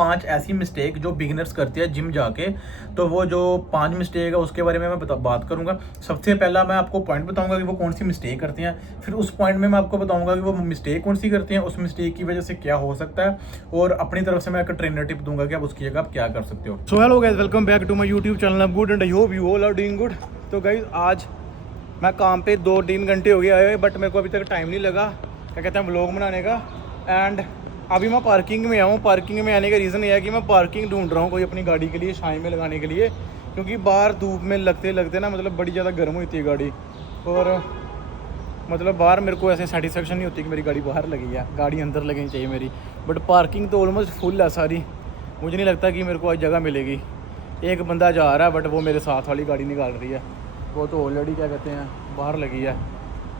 5 ऐसी मिस्टेक जो बिगिनर्स करते हैं जिम जाके। तो वो जो 5 मिस्टेक है उसके बारे में मैं बात करूंगा। सबसे पहला मैं आपको पॉइंट बताऊंगा कि वो कौन सी मिस्टेक करते हैं, फिर उस पॉइंट में मैं आपको बताऊंगा कि वो मिस्टेक कौन सी करते हैं, उस मिस्टेक की वजह से क्या हो सकता है, और अपनी तरफ से मैं एक ट्रेनर टिप दूंगा कि आप उसकी जगह आप क्या कर सकते हो। So hello guys, welcome back to my YouTube channel. I am good and I hope you all are doing good. तो गाइस आज मैं काम पे 2-3 घंटे हो गए आए हुए, बट मेरे को अभी तक टाइम नहीं लगा क्या कहते हैं व्लॉग बनाने का। एंड अभी मैं पार्किंग में आया हूँ। पार्किंग में आने का रीज़न ये है कि मैं पार्किंग ढूंढ रहा हूँ कोई अपनी गाड़ी के लिए छाई में लगाने के लिए, क्योंकि बाहर धूप में लगते लगते ना मतलब बड़ी ज़्यादा गर्म होती है गाड़ी, और मतलब बाहर मेरे को ऐसे सेटिस्फेक्शन नहीं होती कि मेरी गाड़ी बाहर लगी है, गाड़ी अंदर लगनी चाहिए मेरी। बट पार्किंग तो ऑलमोस्ट फुल है सारी, मुझे नहीं लगता कि मेरे को आज जगह मिलेगी। एक बंदा जा रहा है बट वो मेरे साथ वाली गाड़ी निकाल रही है, वो तो ऑलरेडी क्या कहते हैं बाहर लगी है।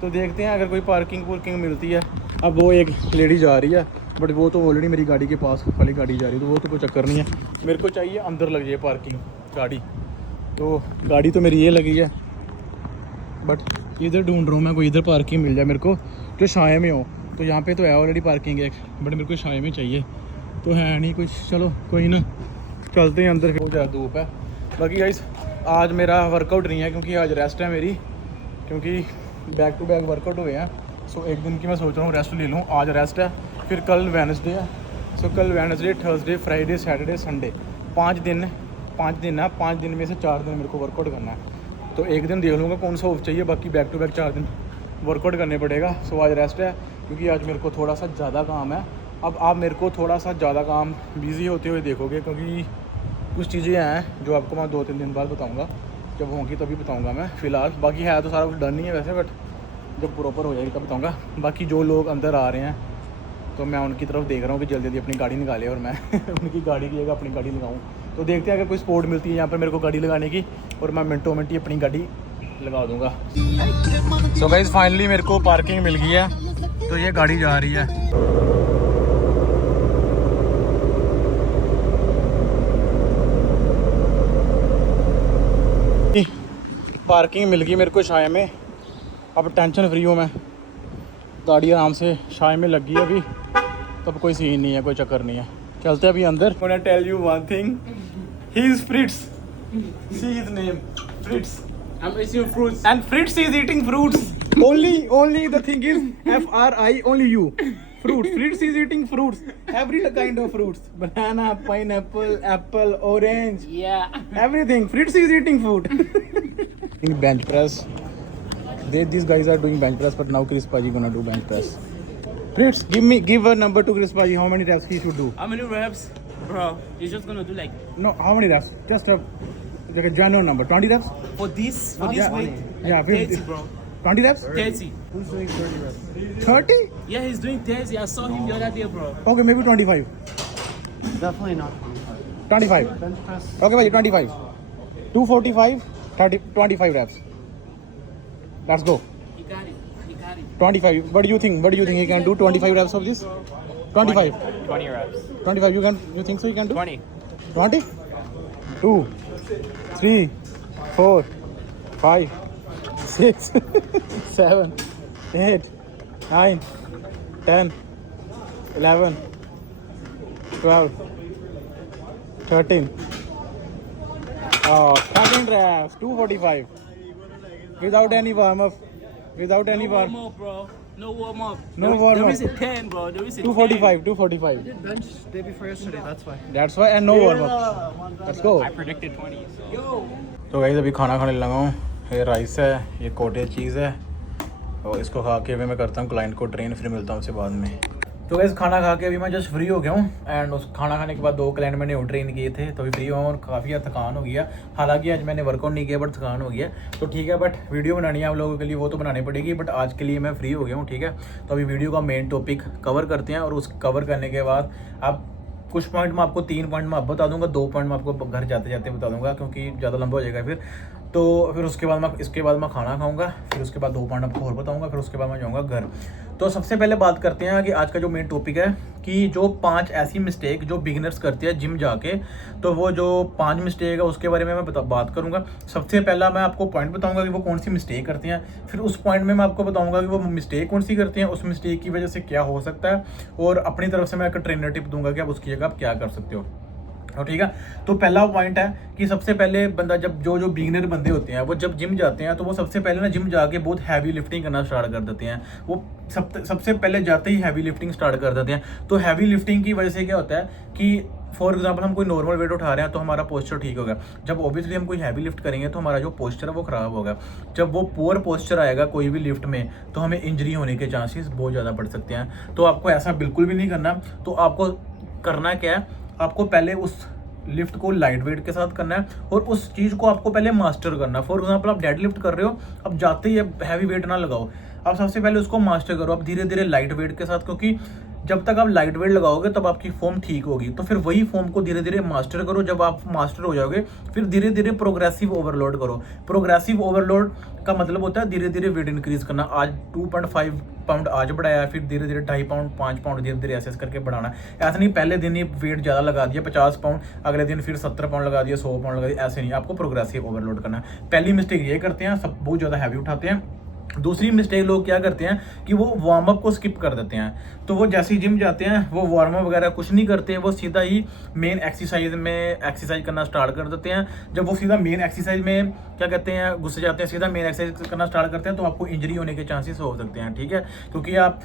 तो देखते हैं अगर कोई पार्किंग मिलती है। अब वो एक लेडी जा रही है बट वो तो ऑलरेडी मेरी गाड़ी के पास वाली गाड़ी जा रही है, तो वो तो कोई चक्कर नहीं है। मेरे को चाहिए अंदर लग जाए पार्किंग गाड़ी। तो गाड़ी तो मेरी ये लगी है, बट इधर ढूंढ रहा हूँ मैं कोई इधर पार्किंग मिल जाए मेरे को जो छाए में हो। तो यहाँ पे तो है ऑलरेडी पार्किंग एक, बट मेरे को छाए में चाहिए तो है नहीं कुछ। चलो कोई ना, चलते हैं अंदर। बहुत ज़्यादा धूप है। बाकी गाइस आज मेरा वर्कआउट नहीं है क्योंकि आज रेस्ट है मेरी, क्योंकि बैक टू बैक वर्कआउट हुए हैं। सो एक दिन की मैं सोच रहा हूँ रेस्ट ले लूँ। आज रेस्ट है, फिर कल वेडनेसडे है। सो कल Wednesday, Thursday, Friday, Saturday, Sunday 5 दिन है। 5 दिन में से 4 दिन मेरे को वर्कआउट करना है। तो एक दिन देख लूँगा कौन सा ऑफ चाहिए, बाकी बैक टू बैक 4 दिन वर्कआउट करने पड़ेगा। सो आज रेस्ट है क्योंकि आज मेरे को थोड़ा सा ज़्यादा काम है। अब आप मेरे को थोड़ा सा ज़्यादा काम बिज़ी होते हुए देखोगे, क्योंकि कुछ चीज़ें हैं जो आपको मैं 2-3 दिन बाद बताऊँगा। जब होंगी तभी बताऊँगा मैं। फ़िलहाल बाकी है तो सारा कुछ डन नहीं है वैसे, बट जब प्रॉपर हो जाएगी तब बताऊँगा। बाकी जो लोग अंदर आ रहे हैं तो मैं उनकी तरफ देख रहा हूँ कि जल्दी जल्दी अपनी गाड़ी निकाले और मैं उनकी गाड़ी की जगह अपनी गाड़ी लगाऊँ। तो देखते हैं अगर कोई स्पॉट मिलती है यहाँ पर मेरे को गाड़ी लगाने की, और मैं मिनटों मिनट ही अपनी गाड़ी लगा दूँगा। सो गाइस फाइनली मेरे को पार्किंग मिल गई है, तो ये गाड़ी जा रही है। पार्किंग मिल गई मेरे को छाया में। अब टेंशन फ्री हूँ मैं, गाड़ी आराम से छाया में लग गई अभी, तब कोई सीन नहीं है, कोई चक्कर नहीं है। चलते अभी अंदर। I wanna tell you one thing, he is Fritz, see his name, Fritz. I'm eating fruits. And Fritz is eating fruits. Only the thing is FRI, only you. Fruits. Fritz is eating fruits. Every kind of fruits. Banana, pineapple, apple, orange. Yeah. Everything. Fritz is eating food. Bench press. These guys are doing bench press, but now Chris Paji gonna do bench press. Fritz, give a number to Chris Paji. How many reps he should do? How many reps? Bro, you're just gonna do like No, how many reps? Just a like a general number. 20 reps? for this Yeah. weight. Yeah, 30, bro. 20 reps? 30. 30? Yeah, he's doing 30. I saw him the other day, bro. Okay, maybe 25. Definitely not 25. bench press. Okay, bhai, 25. 245, 30, 25 reps. Let's go. He got it. He got it. 25. What do you think? What do you think he can do? 25 reps of this? 25. 20 reps. 25. You think so he can do? 20. 20? 2, 3, 4, 5, 6, 7, 8, 9, 10, 11, 12, 13. 13 reps, 245. Without any warm up. Without any No warm warm up, bro. No warm up. No warm There up. is a 10, bro. There is a 245, 245. Did bench day before yesterday, that's why. That's why, and no warm up. Let's go. 10. I predicted 20. So. तो guys अभी खाना खाने लगा हूँ। ये rice है, ये cottage चीज़ है, और इसको खा के अभी मैं करता हूँ क्लाइंट को ट्रेन, फिर मिलता हूँ उससे बाद में। तो गाइस खाना खा के अभी मैं जस्ट फ्री हो गया हूँ। एंड उस खाना खाने के बाद 2 क्लाइंट मैंने और ट्रेन किए थे, तो अभी फ्री हुआ हूँ और काफ़ी थकान हो गया। हालांकि आज मैंने वर्कआउट नहीं किया बट थकान हो गया। तो ठीक है, बट वीडियो बनानी है आप लोगों के लिए, वो तो बनानी पड़ेगी। बट आज के लिए मैं फ्री हो गया हूँ, ठीक है। तो अभी वीडियो का मेन टॉपिक कवर करते हैं, और उस कवर करने के बाद आप कुछ पॉइंट मैं आपको 3 पॉइंट मैं आप बता दूंगा, 2 पॉइंट मैं आपको घर जाते जाते बता दूंगा, क्योंकि ज़्यादा लंबा हो जाएगा फिर। तो फिर उसके बाद मैं खाना खाऊंगा, फिर उसके बाद 2 पॉइंट आपको और बताऊंगा, फिर उसके बाद मैं जाऊंगा घर। तो सबसे पहले बात करते हैं कि आज का जो मेन टॉपिक है कि जो 5 ऐसी मिस्टेक जो बिगिनर्स करते हैं जिम जाके, तो वो जो 5 मिस्टेक है उसके बारे में मैं बात करूंगा। सबसे पहला मैं आपको पॉइंट बताऊंगा कि वो कौन सी मिस्टेक करते हैं, फिर उस पॉइंट में मैं आपको बताऊंगा कि वो मिस्टेक कौन सी करते हैं, उस मिस्टेक की वजह से क्या हो सकता है, और अपनी तरफ से मैं एक ट्रेनर टिप दूंगा कि आप उसकी जगह आप क्या कर सकते हो। और ठीक है, तो पहला पॉइंट है कि सबसे पहले बंदा जब जो बिगिनर बंदे होते हैं वो जब जिम जाते हैं तो वो सबसे पहले ना जिम जाके बहुत हैवी लिफ्टिंग करना स्टार्ट कर देते हैं। वो सबसे पहले जाते ही हैवी लिफ्टिंग स्टार्ट कर देते हैं। तो हैवी लिफ्टिंग की वजह से क्या होता है कि फॉर एग्जाम्पल हम कोई नॉर्मल वेट उठा रहे हैं तो हमारा पोस्चर ठीक होगा। जब ऑब्वियसली हम कोई हैवी लिफ्ट करेंगे तो हमारा जो पोस्चर है वो खराब होगा। जब वो पुअर पोस्चर आएगा कोई भी लिफ्ट में तो हमें इंजरी होने के चांसेस बहुत ज़्यादा बढ़ सकते हैं। तो आपको ऐसा बिल्कुल भी नहीं करना। तो आपको करना क्या है, आपको पहले उस लिफ्ट को लाइट वेट के साथ करना है और उस चीज़ को आपको पहले मास्टर करना है। फॉर एग्जांपल आप डेड लिफ्ट कर रहे हो, अब जाते ही हैवी वेट ना लगाओ, आप सबसे पहले उसको मास्टर करो। आप धीरे धीरे लाइट वेट के साथ, क्योंकि जब तक आप लाइट वेट लगाओगे तब आपकी फॉर्म ठीक होगी। तो फिर वही फॉर्म को धीरे धीरे मास्टर करो। जब आप मास्टर हो जाओगे फिर धीरे धीरे प्रोग्रेसिव ओवरलोड करो। प्रोग्रेसिव ओवरलोड का मतलब होता है धीरे धीरे वेट इंक्रीज करना। आज 2.5 पाउंड आज बढ़ाया, फिर धीरे धीरे 2.5 पाउंड 5 पाउंड धीरे धीरे ऐसे करके बढ़ाना। ऐसा नहीं पहले दिन ही वेट ज़्यादा लगा दिया 50 पाउंड, अगले दिन फिर 70 पाउंड लगा दिया, 100 पाउंड लगा दिया, ऐसे नहीं। आपको प्रोग्रेसिव ओवरलोड करना है। पहली मिस्टेक ये करते हैं, सब बहुत ज़्यादा हैवी उठाते हैं। दूसरी मिस्टेक लोग क्या करते हैं कि वो वार्म अप को स्किप कर देते हैं। तो वो जैसे ही जिम जाते हैं वो वार्म अप वगैरह कुछ नहीं करते, वो सीधा ही मेन एक्सरसाइज में एक्सरसाइज करना स्टार्ट कर देते हैं। जब वो सीधा मेन एक्सरसाइज में क्या कहते हैं घुस जाते हैं, सीधा मेन एक्सरसाइज करना स्टार्ट करते हैं, तो आपको इंजरी होने के चांसेस हो सकते हैं। ठीक है, क्योंकि आप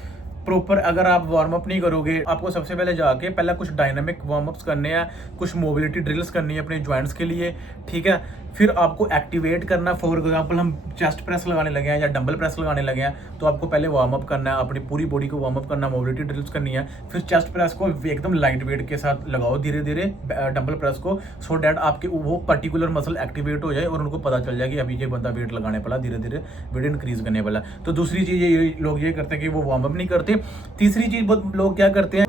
प्रॉपर अगर आप वार्म अप नहीं करोगे, आपको सबसे पहले जाके पहले कुछ डायनामिक वार्म अप्स करने हैं, कुछ मोबिलिटी ड्रिल्स करनी है अपने जॉइंट्स के लिए। ठीक है, फिर आपको एक्टिवेट करना। फॉर एग्जांपल हम चेस्ट प्रेस लगाने लगे हैं या डंबल प्रेस लगाने लगे हैं, तो आपको पहले वार्म अप करना है, अपनी पूरी बॉडी को वार्म अप करना, मोबिलिटी ड्रिल्स करनी है। फिर चेस्ट प्रेस को एकदम लाइट वेट के साथ लगाओ धीरे धीरे डंबल प्रेस को, सो डैट आपके वो पर्टिकुलर मसल एक्टिवेट हो जाए और उनको पता चल जाए कि अभी ये बंदा वेट लगाने वाला, धीरे धीरे वेट इंक्रीज करने वाला। तो दूसरी चीज़ ये लोग ये करते हैं कि वो वार्म अप नहीं करते। तीसरी चीज़ लोग क्या करते हैं,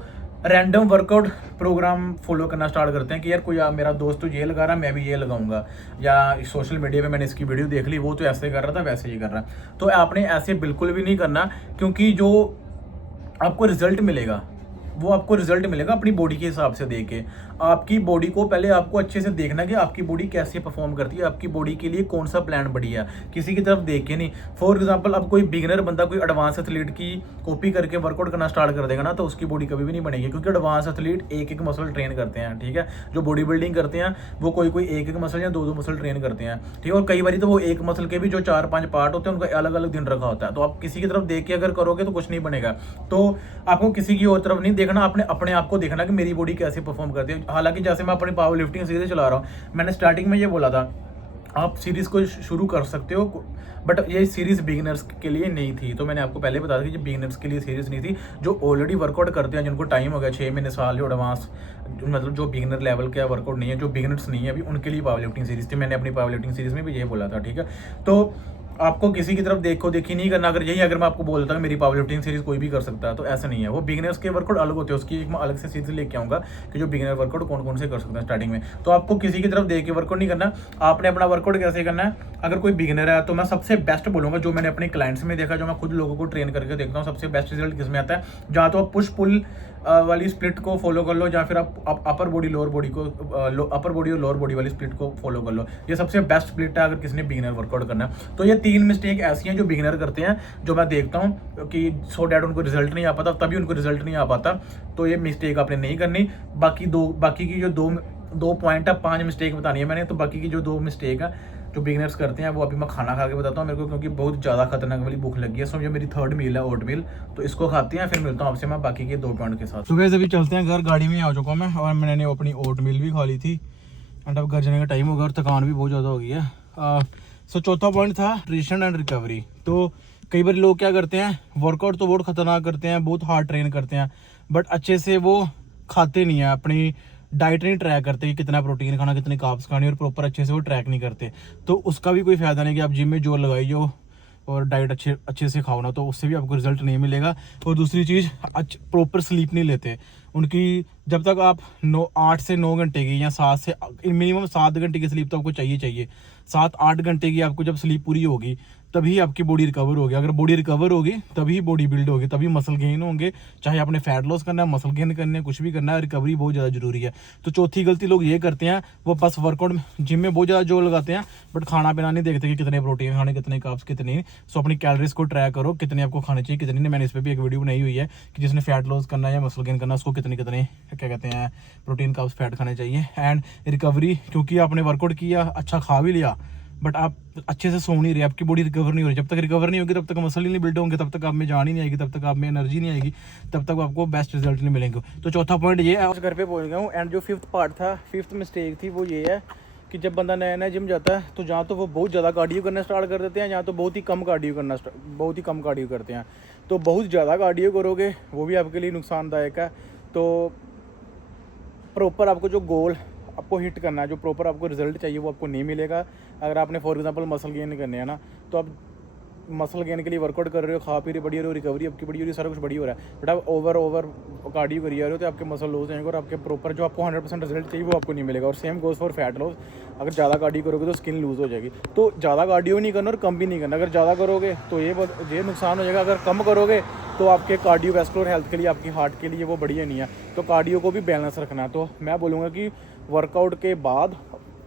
रैंडम वर्कआउट प्रोग्राम फॉलो करना स्टार्ट करते हैं कि यार कोई मेरा दोस्त तो ये लगा रहा है मैं भी ये लगाऊंगा, या सोशल मीडिया पे मैंने इसकी वीडियो देख ली वो तो ऐसे कर रहा था वैसे ही कर रहा है। तो आपने ऐसे बिल्कुल भी नहीं करना, क्योंकि जो आपको रिजल्ट मिलेगा वो आपको रिजल्ट मिलेगा अपनी बॉडी के हिसाब से देख के। आपकी बॉडी को पहले आपको अच्छे से देखना कि आपकी बॉडी कैसे परफॉर्म करती है, आपकी बॉडी के लिए कौन सा प्लान बढ़िया है, किसी की तरफ देख के नहीं। फॉर एग्जांपल अब कोई बिगिनर बंदा कोई एडवांस एथलीट की कॉपी करके वर्कआउट करना स्टार्ट कर देगा ना, तो उसकी बॉडी कभी भी नहीं बनेगी, क्योंकि एडवांस एथलीट एक एक मसल ट्रेन करते हैं। ठीक है, जो बॉडी बिल्डिंग करते हैं वो कोई एक एक मसल या 2 मसल ट्रेन करते हैं। ठीक है, और कई बार तो वो एक मसल के भी जो 4-5 पार्ट होते हैं उनका अलग अलग दिन रखा होता है। तो आप किसी की तरफ देख के अगर करोगे तो कुछ नहीं बनेगा। तो आपको किसी की और तरफ नहीं देखना, आपने अपने आप को देखना कि मेरी बॉडी कैसे परफॉर्म करती है। हालांकि जैसे मैं अपनी पावर लिफ्टिंग सीरीज चला रहा हूँ, मैंने स्टार्टिंग में ये बोला था आप सीरीज को शुरू कर सकते हो, बट ये सीरीज बिगिनर्स के लिए नहीं थी। तो मैंने आपको पहले बताया कि ये बिगिनर्स के लिए सीरीज नहीं थी। जो ऑलरेडी वर्कआउट करते हैं, जिनको टाइम हो गया 6 महीने साल, जो एडवांस मतलब जो बिगिनर लेवल का वर्कआउट नहीं है, जो बिगिनर्स नहीं है अभी, उनके लिए पावर लिफ्टिंग सीरीज थी। मैंने अपनी पावर लिफ्टिंग सीरीज में भी ये बोला था। ठीक है, तो आपको किसी की तरफ देखी नहीं करना। अगर मैं आपको बोलता हूँ मेरी पावर लिफ्टिंग सीरीज कोई भी कर सकता है, तो ऐसा नहीं है। वो बिगिनर्स के वर्कआउट अलग होते हैं, उसकी एक मैं अलग से सीरीज लेके आऊंगा कि जो बिगिनर वर्कआउट कौन कौन से कर सकते हैं स्टार्टिंग में। तो आपको किसी की तरफ देख के वर्कआउट नहीं करना, आपने अपना वर्कआउट कैसे करना है। अगर कोई बिगिनर है तो मैं सबसे बेस्ट बोलूँगा, जो मैंने अपने क्लाइंट्स में देखा, जो मैं खुद लोगों को ट्रेन करके देखता हूँ, सबसे बेस्ट रिजल्ट किस में आता है, जहाँ तो आप पुश पुल वाली स्प्लिट को फॉलो कर लो, या फिर आप अपर बॉडी लोअर बॉडी को अपर बॉडी और लोअर बॉडी वाली स्प्लिट को फॉलो कर लो। ये सबसे बेस्ट स्प्लिट है अगर किसी ने बिगिनर वर्कआउट करना है। तो ये 3 मिस्टेक ऐसी हैं जो बिगिनर करते हैं, जो मैं देखता हूँ कि सो डैट उनको रिजल्ट नहीं आ पाता, तभी उनको रिजल्ट नहीं आ पाता। तो ये मिस्टेक आपने नहीं करनी। बाकी की जो दो पॉइंट है, 5 मिस्टेक बतानी है मैंने, तो बाकी की जो 2 मिस्टेक है जो बिगिनर्स करते हैं वो अभी मैं खाना खा के बताता हूँ मेरे को, क्योंकि बहुत ज़्यादा खतरनाक वाली भूख लगी है। सो ये मेरी 3rd मील है, ओट मील, तो इसको खाते हैं, फिर मिलता हूँ आपसे मैं बाकी के 2 पॉइंट के साथ। तो गाइस अभी चलते हैं घर, गाड़ी में आ चुका हूँ मैं, और मैंने अपनी ओट मील भी खा ली थी, एंड अब घर जाने का टाइम हो गया और थकान भी बहुत ज़्यादा हो गई है। सो चौथा पॉइंट था न्यूट्रिशन एंड रिकवरी। तो कई बार लोग क्या करते हैं, वर्कआउट तो बहुत खतरनाक करते हैं, बहुत हार्ड ट्रेन करते हैं, बट अच्छे से वो खाते नहीं है, अपनी डाइट नहीं ट्रैक करते कि कितना प्रोटीन खाना, कितने कार्ब्स खाने, और प्रॉपर अच्छे से वो ट्रैक नहीं करते। तो उसका भी कोई फ़ायदा नहीं कि आप जिम में जोर लगाई हो, और डाइट अच्छे से खाओ ना, तो उससे भी आपको रिजल्ट नहीं मिलेगा। और दूसरी चीज़, प्रॉपर स्लीप नहीं लेते उनकी। जब तक आप 8 से 9 घंटे की या 7 से मिनिमम 7 घंटे की स्लीप तो आपको चाहिए। 7-8 घंटे की आपको जब स्लीप पूरी होगी तभी आपकी बॉडी रिकवर होगी। अगर बॉडी रिकवर होगी तभी बॉडी बिल्ड होगी, तभी मसल गेन होंगे। चाहे आपने फैट लॉस करना है, मसल गेन करना है, कुछ भी करना है, रिकवरी बहुत ज़्यादा जरूरी है। तो चौथी गलती लोग ये करते हैं, वो बस वर्कआउट जिम में बहुत ज़्यादा जोर लगाते हैं, बट खाना पीना नहीं देखते कि कितने प्रोटीन खाने, कितने कार्ब्स, कितने। सो अपनी कैलोरीज को ट्रैक करो, कितने आपको खाने चाहिए, कितने नहीं। मैंने इस पर भी एक वीडियो बनाई हुई है कि जिसने फैट लॉस करना है या मसल गेन करना है, उसको कितने क्या कहते हैं प्रोटीन कार्ब्स, फैट खाने चाहिए। एंड रिकवरी, क्योंकि आपने वर्कआउट किया, अच्छा खा भी लिया, बट आप अच्छे से सो नहीं रहे, आपकी बॉडी रिकवर नहीं हो रही। जब तक रिकवर नहीं होगी तब तक मसल ही नहीं बिल्ड होंगे, तब तक आप में जान ही नहीं आएगी, तब तक आप में एनर्जी नहीं आएगी, तब तक आपको बेस्ट रिजल्ट नहीं मिलेंगे। तो चौथा पॉइंट ये है, घर पे बोल गया हूँ। एंड जो फिफ्थ पार्ट था, फिफ्थ मिस्टेक थी, वो ये है कि जब बंदा नया नया जिम जाता है तो जहाँ तो वो बहुत ज़्यादा कार्डियो करना स्टार्ट कर देते हैं, जहाँ तो बहुत ही कम कार्डियो करते हैं। तो बहुत ज़्यादा कार्डियो करोगे वो भी आपके लिए नुकसानदायक है। तो प्रॉपर आपको जो गोल आपको हिट करना है, जो प्रॉपर आपको रिजल्ट चाहिए, वो आपको नहीं मिलेगा। अगर आपने फॉर एग्जांपल मसल गेन करने हैं ना, तो आप मसल गेन के लिए वर्कआउट कर रहे हो, खा पी रहे बढ़िया रहे हो, रिकवरी आपकी बढ़िया हो रही है, सारा कुछ बढ़िया हो रहा है, बट आप ओवर कार्डियो करिए रहे हो तो आपके मसल लॉस होंगे और आपके प्रॉपर जो आपको 100% रिजल्ट चाहिए वो आपको नहीं मिलेगा। और same goes for fat loss. अगर ज़्यादा कार्डियो करोगे तो स्किन लूज हो जाएगी। तो ज़्यादा कार्डियो नहीं करना और कम भी नहीं करना। अगर ज़्यादा करोगे तो ये नुकसान हो जाएगा, अगर कम करोगे तो आपके कार्डियोवैस्कुलर हेल्थ के लिए, आपकी हार्ट के लिए वो बढ़िया नहीं है। तो कार्डियो को भी बैलेंस रखना है। तो मैं बोलूँगा कि वर्कआउट के बाद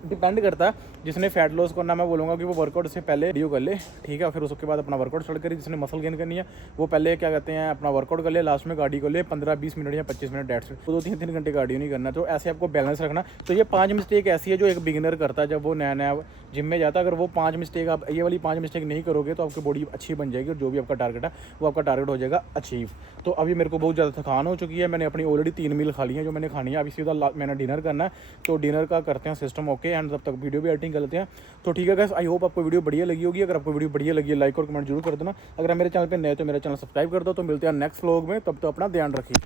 डिपेंड करता है, जिसने फैट लॉस करना, मैं बोलूँगा कि वो वर्कआउट से पहले कार्डियो कर ले, ठीक है, फिर उसके बाद अपना वर्कआउट स्टार्ट करे। जिसने मसल गेन करनी है वो पहले क्या कहते हैं अपना वर्कआउट कर ले, लास्ट में कार्डियो कर ले 15-20 मिनट या 25 मिनट डेट्स। तो 2-3 घंटे कार्डियो नहीं करना। तो ऐसे आपको बैलेंस रखना। तो ये 5 मिस्टेक ऐसी है जो एक बिगिनर करता है जब वो नया जिम में जाता है। अगर वो 5 मिस्टेक, आप ये वाली 5 मिस्टेक नहीं करोगे तो आपकी बॉडी अच्छी बन जाएगी और जो भी आपका टारगेट है वो आपका टारगेट हो जाएगा अचीव। तो अभी मेरे को बहुत ज़्यादा थकान हो चुकी है, मैंने अपनी ऑलरेडी 3 मील खा ली है जो मैंने खानी है। अभी सीधा मैंने डिनर करना है, तो डिनर का करते हैं सिस्टम ओके, एंड तब तक वीडियो भी एडिटिंग कर लेते हैं। तो ठीक है गाइस, आई होप आपको वीडियो बढ़िया लगी होगी। अगर आपको वीडियो बढ़िया लगी है लाइक और कमेंट जरूर कर देना। अगर मेरे चैनल पे नए तो मेरा चैनल सब्सक्राइब कर दो। तो मिलते हैं नेक्स्ट व्लॉग में, तब तो अपना ध्यान रखिए।